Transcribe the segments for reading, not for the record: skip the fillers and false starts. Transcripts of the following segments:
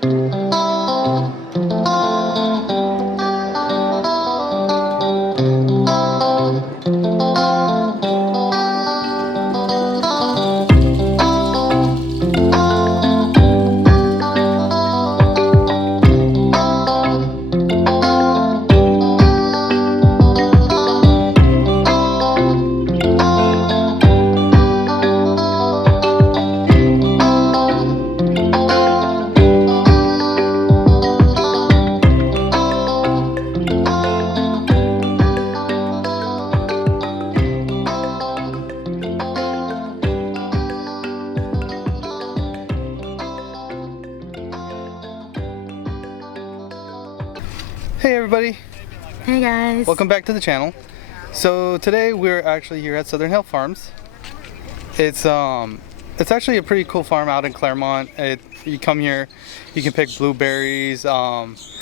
Hey everybody! Hey guys! Welcome back to the channel. So today we're actually here at Southern Hill Farms. It's actually a pretty cool farm out in Clermont. You come here, you can pick blueberries,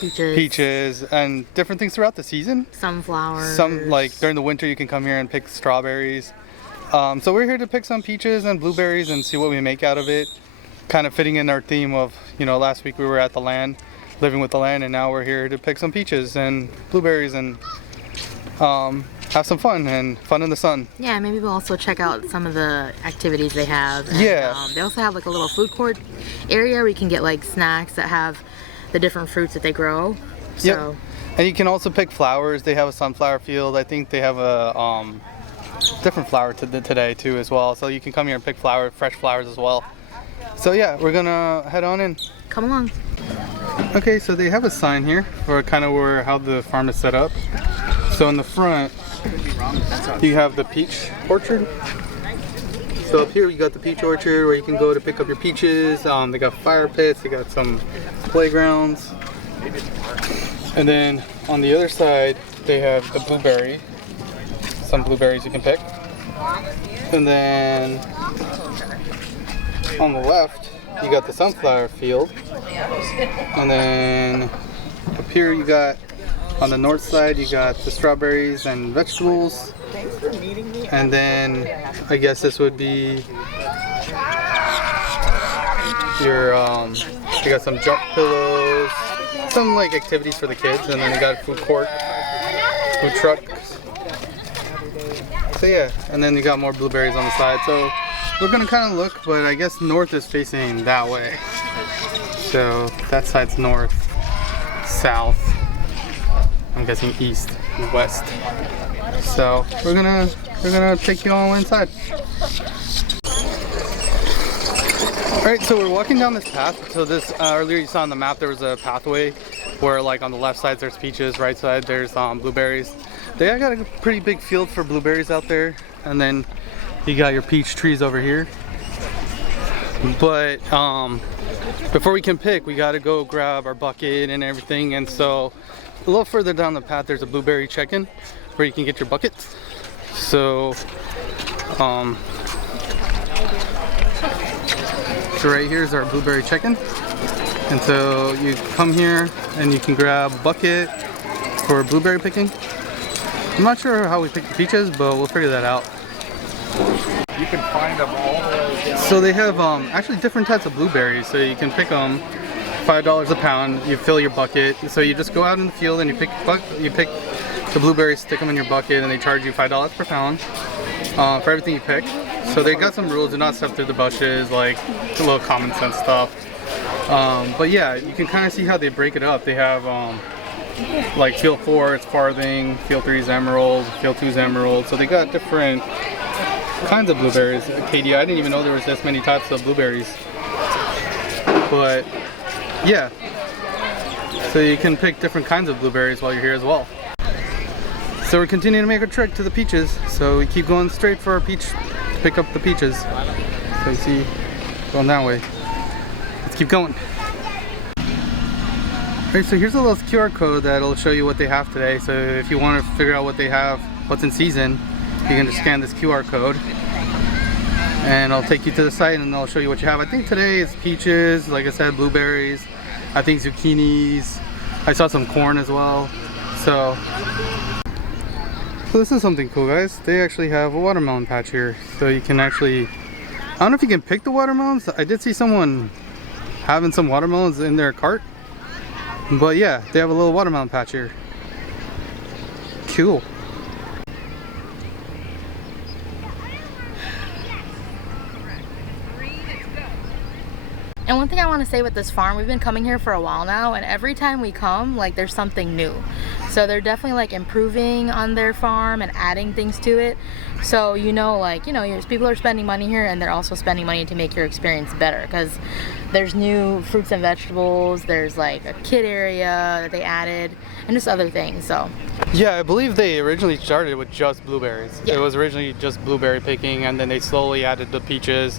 peaches, and different things throughout the season. Sunflowers. Some, like during the winter, you can come here and pick strawberries. So we're here to pick some peaches and blueberries and see what we make out of it. Kind of fitting in our theme of, you know, last week we were at the land, living with the land, and now we're here to pick some peaches and blueberries and have some fun and fun in the sun. Yeah, maybe we'll also check out some of the activities they have. And, yeah. They also have like a little food court area where you can get like snacks that have the different fruits that they grow. So. Yep. And you can also pick flowers. They have a sunflower field. I think they have a different flower today too as well. So you can come here and pick fresh flowers as well. So yeah, we're gonna head on in. Come along. Okay, so they have a sign here for kind of how the farm is set up. So in the front, you have the peach orchard. So up here you got the peach orchard where you can go to pick up your peaches. They got fire pits, they got some playgrounds. And then on the other side, they have the blueberry. Some blueberries you can pick. And then on the left, you got the sunflower field. And then up here you got, on the north side, you got the strawberries and vegetables. And then I guess this would be your, you got some jump pillows, some like activities for the kids, and then you got a food court, food trucks. So yeah, and then you got more blueberries on the side. So we're gonna kind of look, but I guess north is facing that way. So that side's north, south, I'm guessing east, west. So we're gonna take you all inside. Alright, so we're walking down this path. So this, earlier you saw on the map there was a pathway where like on the left side there's peaches, right side there's blueberries. They got a pretty big field for blueberries out there, and then you got your peach trees over here. But before we can pick, we gotta go grab our bucket and everything. And so a little further down the path there's a blueberry check-in where you can get your buckets. So so right here is our blueberry check-in. And so you come here and you can grab a bucket for blueberry picking. I'm not sure how we pick the peaches, but we'll figure that out. You can find them all the way down. So they have actually different types of blueberries. So you can pick them, $5 a pound. You fill your bucket. So you just go out in the field and you pick the blueberries, stick them in your bucket, and they charge you $5 per pound for everything you pick. So they got some rules: do not step through the bushes, like a little common sense stuff. But yeah, you can kind of see how they break it up. They have like field 4 it's farthing, field 3 is emerald, field 2 is emerald. So they got different kinds of blueberries. Katie, I didn't even know there was this many types of blueberries. But yeah, so you can pick different kinds of blueberries while you're here as well. So we're continuing to make our trek to the peaches. So we keep going straight for our peach to pick up the peaches. So you see, going that way. Let's keep going. Alright, so here's a little QR code that'll show you what they have today. So if you want to figure out what they have, what's in season, you can just scan this QR code and I'll take you to the site and I'll show you what you have. I think today it's peaches, like I said, blueberries, I think zucchinis, I saw some corn as well. So this is something cool, guys. They actually have a watermelon patch here. So you can actually, I don't know if you can pick the watermelons. I did see someone having some watermelons in their cart. But yeah, they have a little watermelon patch here. Cool. And one thing I want to say with this farm, we've been coming here for a while now, and every time we come, like, there's something new. So they're definitely like improving on their farm and adding things to it. So like, people are spending money here, and they're also spending money to make your experience better, because there's new fruits and vegetables, there's like a kid area that they added, and just other things. So yeah, I believe they originally started with just blueberries. Yeah. It was originally just blueberry picking, and then they slowly added the peaches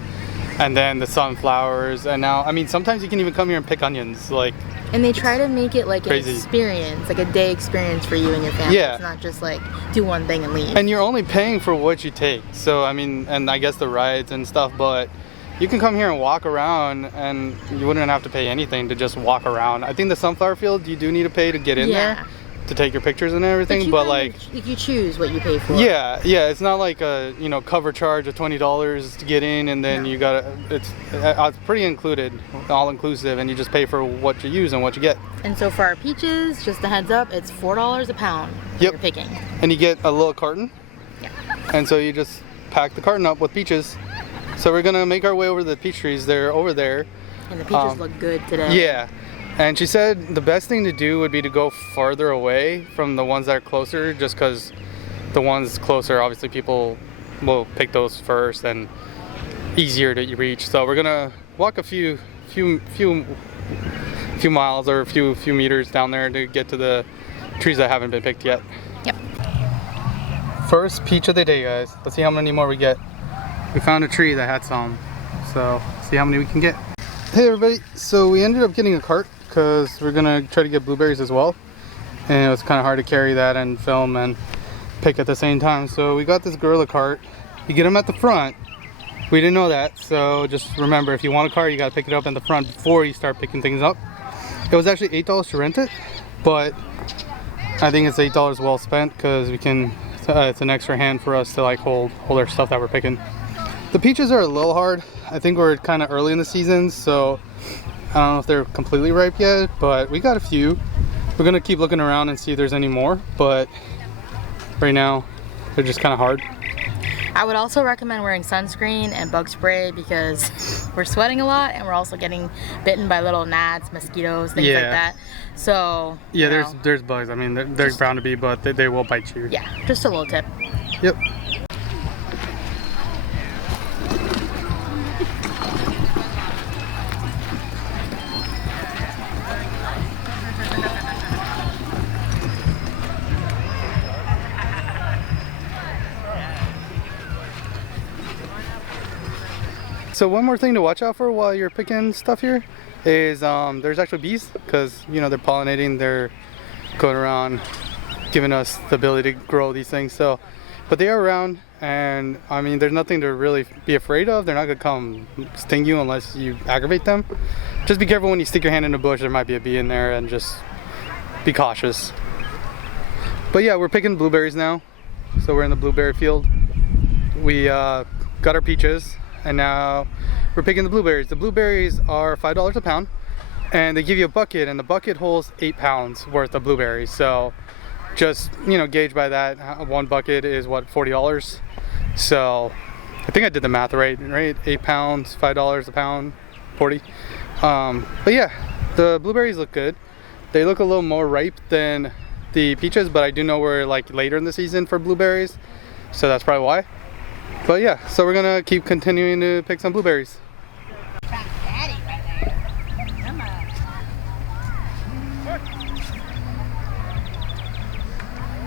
and then the sunflowers, and now, I mean, sometimes you can even come here and pick onions, like. And they try to make it like crazy. an experience, like a day experience for you and your family. Yeah. It's not just like do one thing and leave. And you're only paying for what you take. So, I mean, and I guess the rides and stuff, but you can come here and walk around, and you wouldn't have to pay anything to just walk around. I think the sunflower field, you do need to pay to get in there, to take your pictures and everything, but like you choose what you pay for. yeah, it's not like a cover charge of $20 to get in, and then you gotta, it's pretty included, all inclusive, and you just pay for what you use and what you get. And so for our peaches, just a heads up, it's $4 a pound. Yep. You're picking. And you get a little carton. Yeah. And so you just pack the carton up with peaches. So we're gonna make our way over to the peach trees. They're over there. And the peaches look good today. Yeah. And she said the best thing to do would be to go farther away from the ones that are closer, just because the ones closer, obviously people will pick those first and easier to reach. So we're gonna walk a few miles or a few meters down there to get to the trees that haven't been picked yet. Yep. First peach of the day, guys. Let's see how many more we get. We found a tree that had some, so see how many we can get. Hey everybody, so we ended up getting a cart because we're gonna try to get blueberries as well, and it was kind of hard to carry that and film and pick at the same time. So we got this gorilla cart. You get them at the front. We didn't know that, so just remember, if you want a cart, you gotta pick it up in the front before you start picking things up. It was actually $8 to rent it, but I think it's $8 well spent because we can. It's an extra hand for us to like hold our stuff that we're picking. The peaches are a little hard. I think we're kind of early in the season, so I don't know if they're completely ripe yet, but we got a few. We're gonna keep looking around and see if there's any more, but right now they're just kind of hard. I would also recommend wearing sunscreen and bug spray because we're sweating a lot, and we're also getting bitten by little gnats, mosquitoes, things like that. So yeah, there's bugs. I mean, they're bound to be, but they will bite you. Yeah, just a little tip. Yep. So one more thing to watch out for while you're picking stuff here is there's actually bees, because they're pollinating, they're going around giving us the ability to grow these things. So, but they are around, and I mean, there's nothing to really be afraid of. They're not gonna come sting you unless you aggravate them. Just be careful when you stick your hand in a bush. There might be a bee in there, and just be cautious. But yeah, we're picking blueberries now. So we're in the blueberry field. We got our peaches, and now we're picking the blueberries. The blueberries are $5 a pound, and they give you a bucket, and the bucket holds 8 pounds worth of blueberries. So just gauge by that. One bucket is what, $40. So I think I did the math right? 8 pounds, $5 a pound, 40. But yeah, the blueberries look good. They look a little more ripe than the peaches, but I do know we're like later in the season for blueberries, so that's probably why. But yeah, so we're gonna keep continuing to pick some blueberries.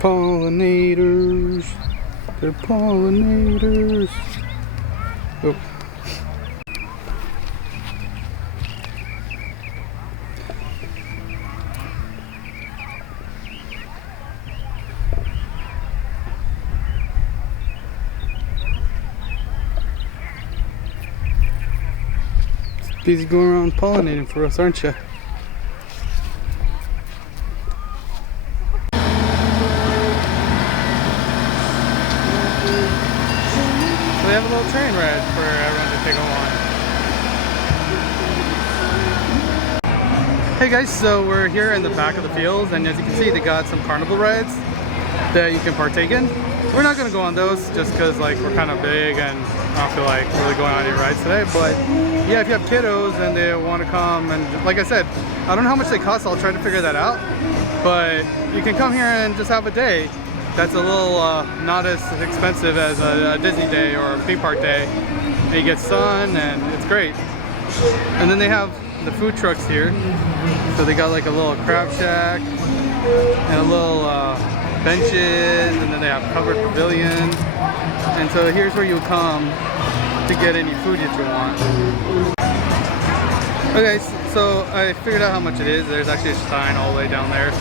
Pollinators, they're pollinators. Oh. Busy going around pollinating for us, aren't you? We have a little train ride for everyone to take along. Hey guys, so we're here in the back of the fields, and as you can see, they got some carnival rides that you can partake in. We're not gonna go on those just because like we're kind of big and I don't feel like really going on any rides today. But yeah, if you have kiddos and they want to come, and like I said, I don't know how much they cost. So I'll try to figure that out. But you can come here and just have a day that's a little not as expensive as a Disney day or a theme park day. And you get sun and it's great. And then they have the food trucks here. So they got like a little crab shack and a little benches, and then they have covered pavilion. And so here's where you come to get any food that you want. Okay, so I figured out how much it is. There's actually a sign all the way down there.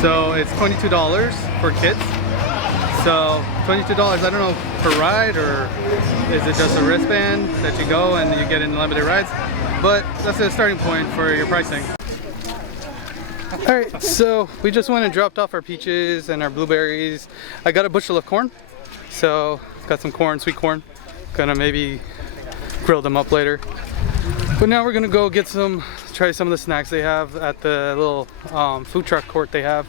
So it's $22 for kids. So $22, I don't know, per ride, or is it just a wristband that you go and you get unlimited rides? But that's a starting point for your pricing. Alright, so we just went and dropped off our peaches and our blueberries. I got a bushel of corn, so got some corn, sweet corn. Gonna maybe grill them up later. But now we're gonna go get try some of the snacks they have at the little food truck court they have,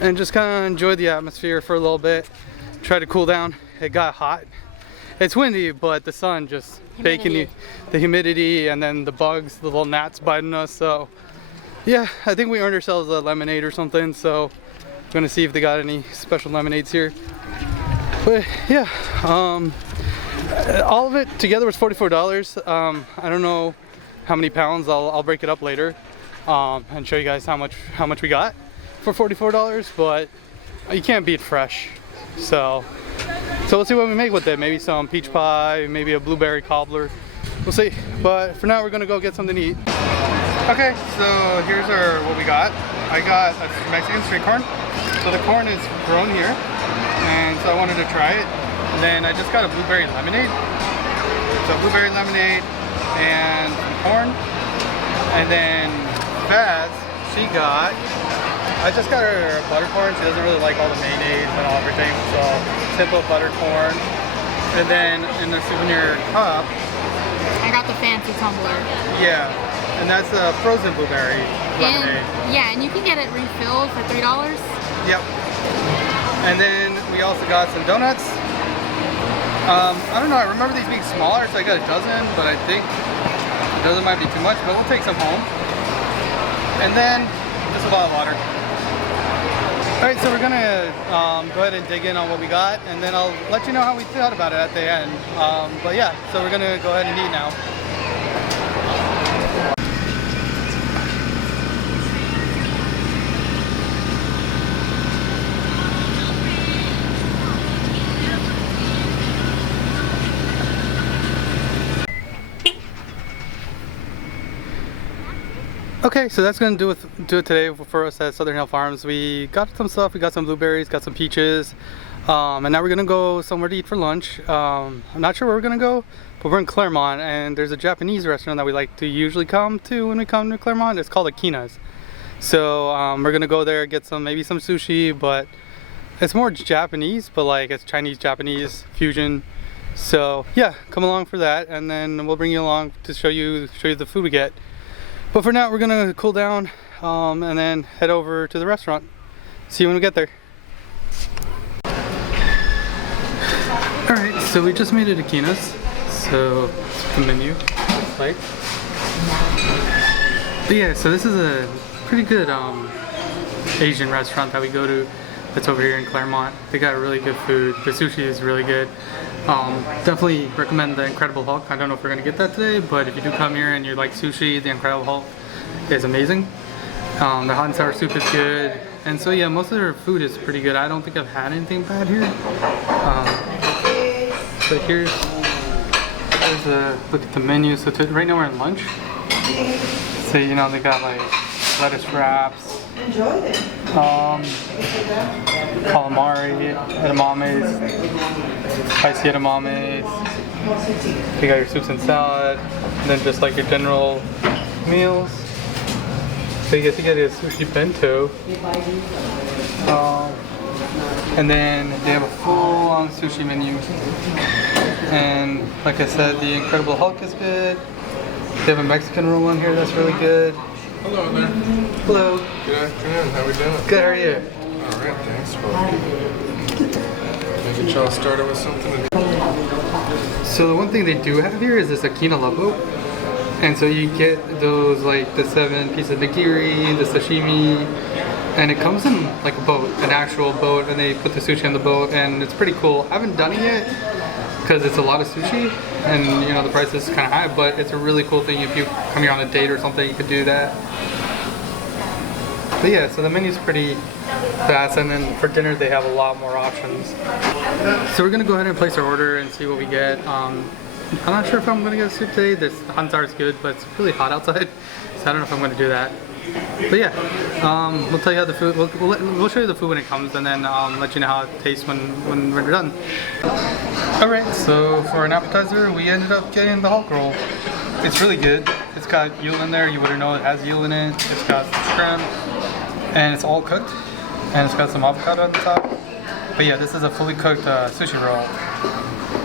and just kind of enjoy the atmosphere for a little bit. Try to cool down. It got hot. It's windy, but the sun just baking you, the humidity, and then the bugs, the little gnats biting us. So yeah, I think we earned ourselves a lemonade or something. So I'm gonna see if they got any special lemonades here. But yeah, all of it together was $44. I don't know how many pounds. I'll break it up later and show you guys how much we got for $44. But you can't beat fresh. So we'll see what we make with it. Maybe some peach pie, maybe a blueberry cobbler. We'll see. But for now, we're gonna go get something to eat. Okay, so here's what we got. I got a Mexican street corn. So the corn is grown here, and so I wanted to try it. And then I just got a blueberry lemonade. So blueberry lemonade and some corn. And then Baz, I just got her butter corn. She doesn't really like all the mayonnaise and all everything. So simple butter corn. And then in the souvenir cup, I got the fancy tumbler. Yeah, and that's a frozen blueberry lemonade. And you can get it refilled for $3. Yep. And then we also got some donuts. I don't know, I remember these being smaller, so I got a dozen, but I think a dozen might be too much, but we'll take some home. And then just a bottle of water. Alright, so we're gonna go ahead and dig in on what we got, and then I'll let you know how we thought about it at the end. But yeah, so we're gonna go ahead and eat now. Okay, so that's gonna do it today for us at Southern Hill Farms. We got some stuff. We got some blueberries, got some peaches, and now we're gonna go somewhere to eat for lunch. I'm not sure where we're gonna go, but we're in Clermont, and there's a Japanese restaurant that we like to usually come to when we come to Clermont. It's called Akina's. So we're gonna go there, get maybe some sushi, but it's more Japanese, but like it's Chinese Japanese fusion. So yeah, come along for that, and then we'll bring you along to show you the food we get. But for now, we're gonna cool down and then head over to the restaurant. See you when we get there. Alright, so we just made it at Akina's. So, the menu. Like. But yeah, so this is a pretty good Asian restaurant that we go to that's over here in Clermont. They got really good food. The sushi is really good. Definitely recommend the Incredible Hulk. I don't know if we're gonna get that today, but if you do come here and you like sushi, the Incredible Hulk is amazing. The hot and sour soup is good, and so yeah, most of their food is pretty good. I don't think I've had anything bad here. But here's a look at the menu. So right now we're in lunch. So you know they got like lettuce wraps. Calamari, edamames, spicy edamames. You got your soups and salad, and then just like your general meals. So you get to get a sushi bento. And then they have a full-on sushi menu. And like I said, the Incredible Hulk is good. They have a Mexican roll on here that's really good. Hello there. Hello. Good afternoon. How we doing? Good, how are you? All right, thanks. Well, maybe y'all started with something. So the one thing they do have here is this Akina love boat. And so you get those like the 7 pieces of nigiri, the sashimi, and it comes in like a boat, an actual boat, and they put the sushi on the boat, and it's pretty cool. I haven't done it yet because it's a lot of sushi, and you know the price is kind of high, but it's a really cool thing if you come here on a date or something, you could do that. But yeah, so the menu's pretty fast, and then for dinner they have a lot more options. So we're gonna go ahead and place our order and see what we get. I'm not sure if I'm gonna get a soup today. This hanzar is good, but it's really hot outside, so I don't know if I'm gonna do that. But yeah, we'll tell you how the food. We'll show you the food when it comes, and then let you know how it tastes when we're done. All right, so for an appetizer, we ended up getting the Hulk roll. It's really good. It's got eel in there. You wouldn't know it has eel in it. It's got shrimp, and it's all cooked, and it's got some avocado on the top. But yeah, this is a fully cooked sushi roll,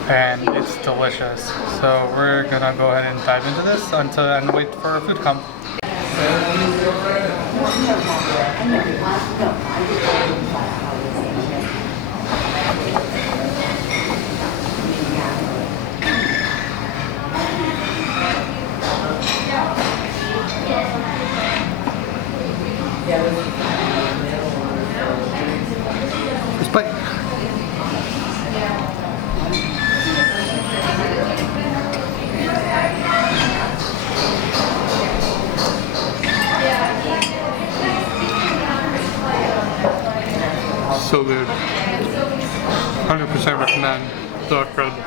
and it's delicious. So we're gonna go ahead and dive into this and wait for our food to come. First bite. So good. 100% recommend. So incredible.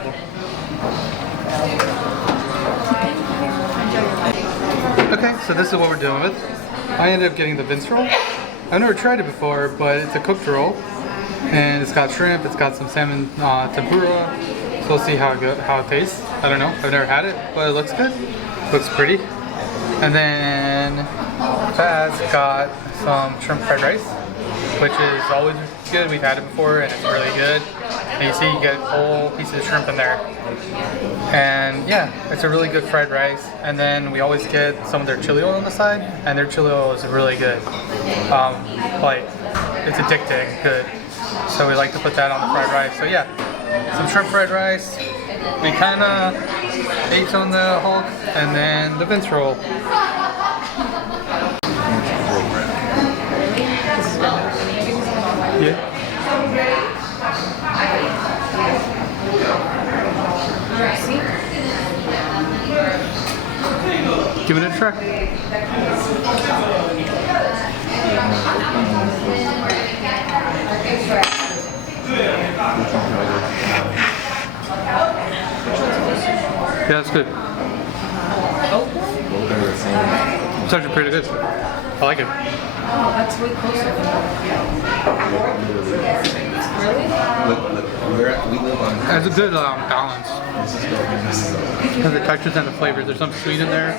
Okay, so this is what we're dealing with. I ended up getting the Vince roll. I've never tried it before, but it's a cooked roll. And it's got shrimp, it's got some salmon tempura. So we'll see how it tastes. I don't know, I've never had it, but it looks good. Looks pretty. And then Faz got some shrimp fried rice, which is always good. We've had it before and it's really good. And you see you get whole pieces of shrimp in there. And yeah, it's a really good fried rice. And then we always get some of their chili oil on the side, and their chili oil is really good. Like, it's addicting good. So we like to put that on the fried rice. So yeah, some shrimp fried rice. We kind of ate on the Hulk, and then the Vince roll. Yeah. Give it a try. Yeah, it's good. It's actually pretty good. I like it. Oh, that's way closer. We live on. It's a good balance. Because the textures and the flavors. There's some sweet in there,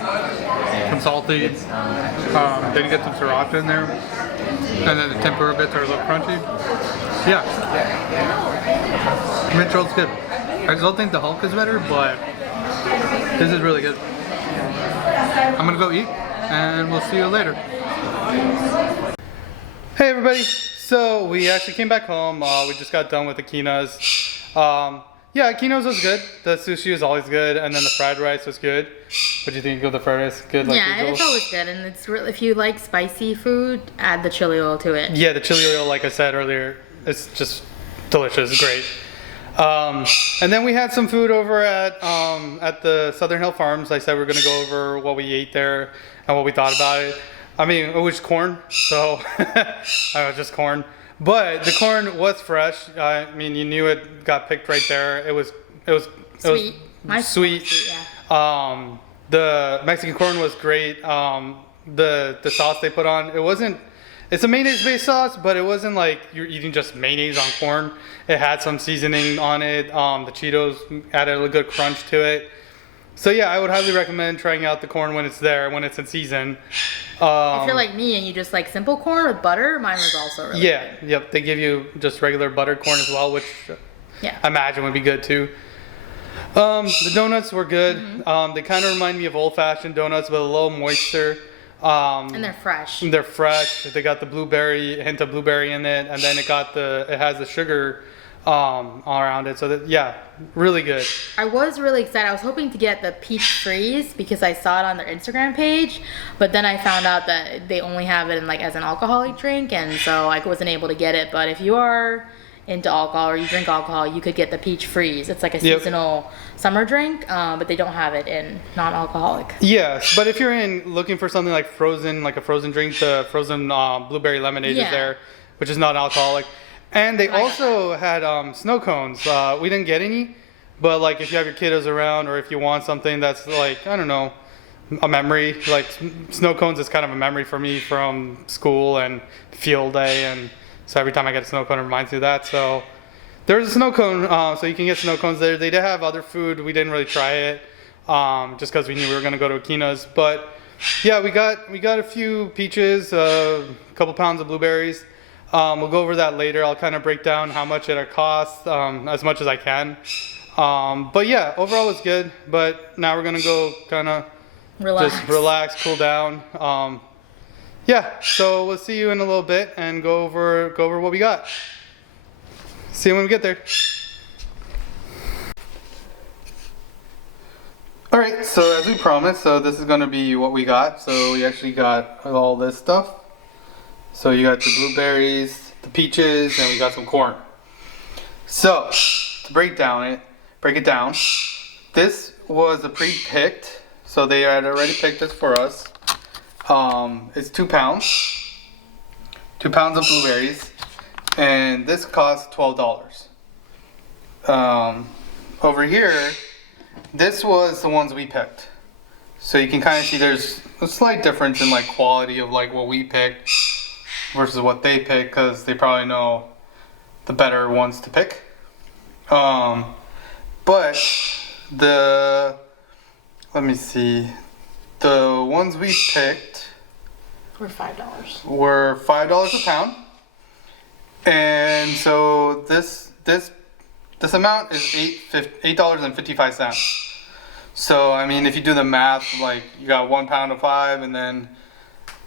some salty. Then you get some sriracha in there, and then the tempura bits are a little crunchy. Yeah, mint roll's good. I still think the Hulk is better, but this is really good. I'm gonna go eat, and we'll see you later. Hey everybody, so we actually came back home. We just got done with Akina's. Yeah, Akina's was good. The sushi was always good, and then the fried rice was good. What do you think of the fried rice? Good, like Yeah, usual? it's always good, and it's really, if you like spicy food, add the chili oil to it. Yeah, the chili oil, like I said earlier, it's just delicious, great. And then we had some food over at the Southern Hill Farms. I said we are gonna go over what we ate there and what we thought about it. I mean, it was corn, so it was just corn. But the corn was fresh. I mean, you knew it got picked right there. It was Sweet. Mine's sweet. sweet, yeah. The Mexican corn was great. The sauce they put on, it's a mayonnaise-based sauce, but it wasn't like you're eating just mayonnaise on corn. It had some seasoning on it. The Cheetos added a good crunch to it. So yeah, I would highly recommend trying out the corn when it's there, when it's in season. If you're like me and you just like simple corn with butter, mine was also really good. Yep. They give you just regular buttered corn as well, which Yeah. I imagine would be good too. The donuts were good. They kind of remind me of old-fashioned donuts with a little moisture. And they're fresh. They're fresh. They got the blueberry, hint of blueberry in it, and then it has the sugar all around it. So that, yeah, really good. I was really excited. I was hoping to get the peach freeze because I saw it on their Instagram page, but then I found out that they only have it in like as an alcoholic drink, and so I wasn't able to get it. But if you are into alcohol or you drink alcohol, you could get the peach freeze. It's like a seasonal summer drink, but they don't have it in non-alcoholic. Yes, but if you're looking for something like frozen, like a frozen drink, the frozen blueberry lemonade is there, which is not alcoholic. And they also had snow cones. We didn't get any, but like if you have your kiddos around or if you want something that's like, I don't know, a memory, like snow cones is kind of a memory for me from school and field day, and so every time I get a snow cone, it reminds me of that. So there's a snow cone, so you can get snow cones there. They did have other food. We didn't really try it, just because we knew we were gonna go to Akina's. But yeah, we got a few peaches, a couple pounds of blueberries. We'll go over that later. I'll kind of break down how much it costs, as much as I can. But yeah, overall it's good. But now we're gonna go kind of just relax, cool down. Yeah, so we'll see you in a little bit and go over what we got. See you when we get there. All right, so as we promised, so this is gonna be what we got. So we actually got all this stuff. So you got the blueberries, the peaches, and we got some corn. So to break it down, this was a pre-picked. So they had already picked this for us. It's 2 pounds. 2 pounds of blueberries. And this costs $12. Over here, this was the ones we picked. So you can kind of see there's a slight difference in like quality of like what we picked versus what they picked, because they probably know the better ones to pick. But let me see. The ones we picked were $5. Were $5 a pound. And so this amount is $8.55. So I mean, if you do the math, like you got 1 pound of 5, and then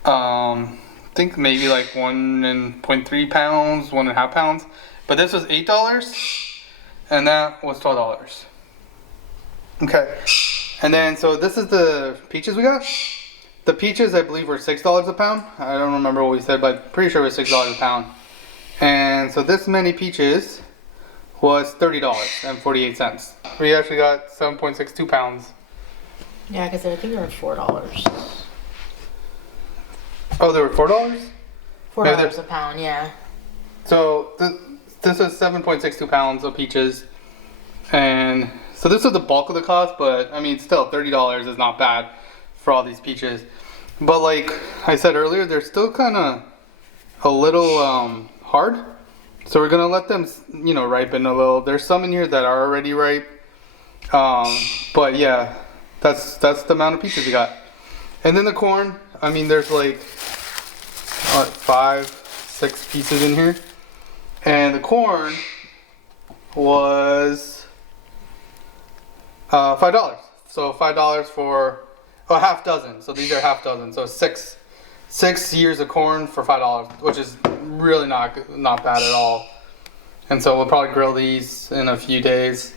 I think maybe like 1.3 pounds, 1.5 pounds. But this was $8, and that was $12. Okay. And then, so this is the peaches we got. The peaches, I believe, were $6 a pound. I don't remember what we said, but pretty sure it was $6 a pound. And so this many peaches was $30.48. We actually got 7.62 pounds. Yeah, because I think they were $4. Oh, they were $4? $4 a pound, yeah. So this is 7.62 pounds of peaches. And so this was the bulk of the cost, but I mean, still $30 is not bad for all these peaches. But like I said earlier, they're still kind of a little hard. So we're gonna let them, ripen a little. There's some in here that are already ripe. But yeah, that's the amount of peaches we got. And then the corn, I mean, there's like 5, 6 pieces in here. And the corn was $5. So $5 for a half dozen. So these are half dozen. So six ears of corn for $5, which is really not bad at all. And so we'll probably grill these in a few days.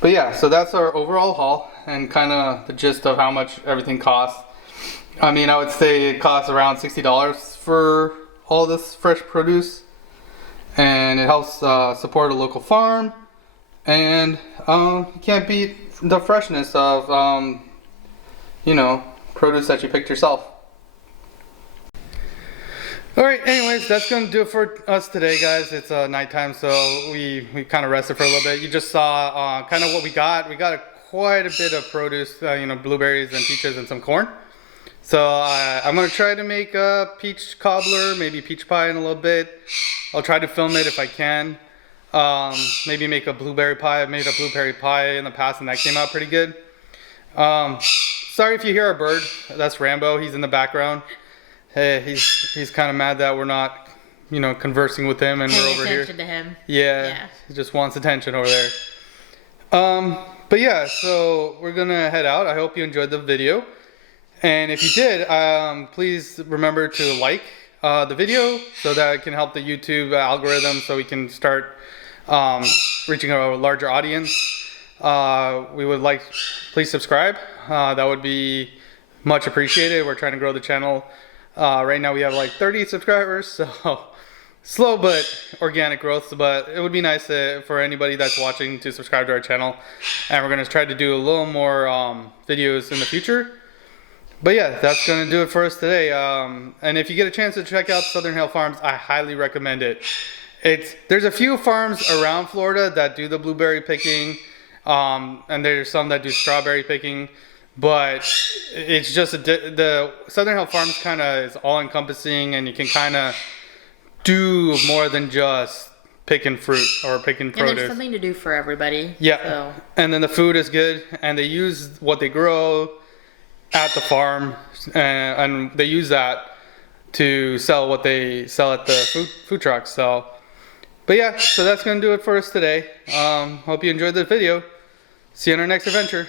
But yeah, so that's our overall haul and kind of the gist of how much everything costs. I mean, I would say it costs around $60 for all this fresh produce, and it helps support a local farm, and you can't beat the freshness of produce that you picked yourself. Alright, anyways, that's going to do it for us today, guys. It's nighttime, so we kind of rested for a little bit. You just saw kind of what we got. We got quite a bit of produce, blueberries and peaches and some corn. So I'm going to try to make a peach cobbler, maybe peach pie in a little bit. I'll try to film it if I can. Maybe make a blueberry pie. I've made a blueberry pie in the past and that came out pretty good. Sorry if you hear a bird. That's Rambo. He's in the background. Hey, he's kind of mad that we're not, conversing with him and we're over here. Attention to him. Yeah, he just wants attention over there. But yeah, so we're gonna head out. I hope you enjoyed the video. And if you did, please remember to like the video so that it can help the YouTube algorithm so we can start reaching a larger audience. We would like, please subscribe. That would be much appreciated. We're trying to grow the channel. Right now we have like 30 subscribers, so slow but organic growth. But it would be nice for anybody that's watching to subscribe to our channel. And we're going to try to do a little more videos in the future. But yeah, that's going to do it for us today. And if you get a chance to check out Southern Hill Farms, I highly recommend it. There's a few farms around Florida that do the blueberry picking, and there's some that do strawberry picking. But it's just the Southern Hill Farms kind of is all encompassing, and you can kind of do more than just picking fruit or picking produce. And there's something to do for everybody. Yeah, so. And then the food is good, and they use what they grow at the farm, and they use that to sell what they sell at the food trucks. So, but yeah, so that's gonna do it for us today. Hope you enjoyed the video. See you on our next adventure.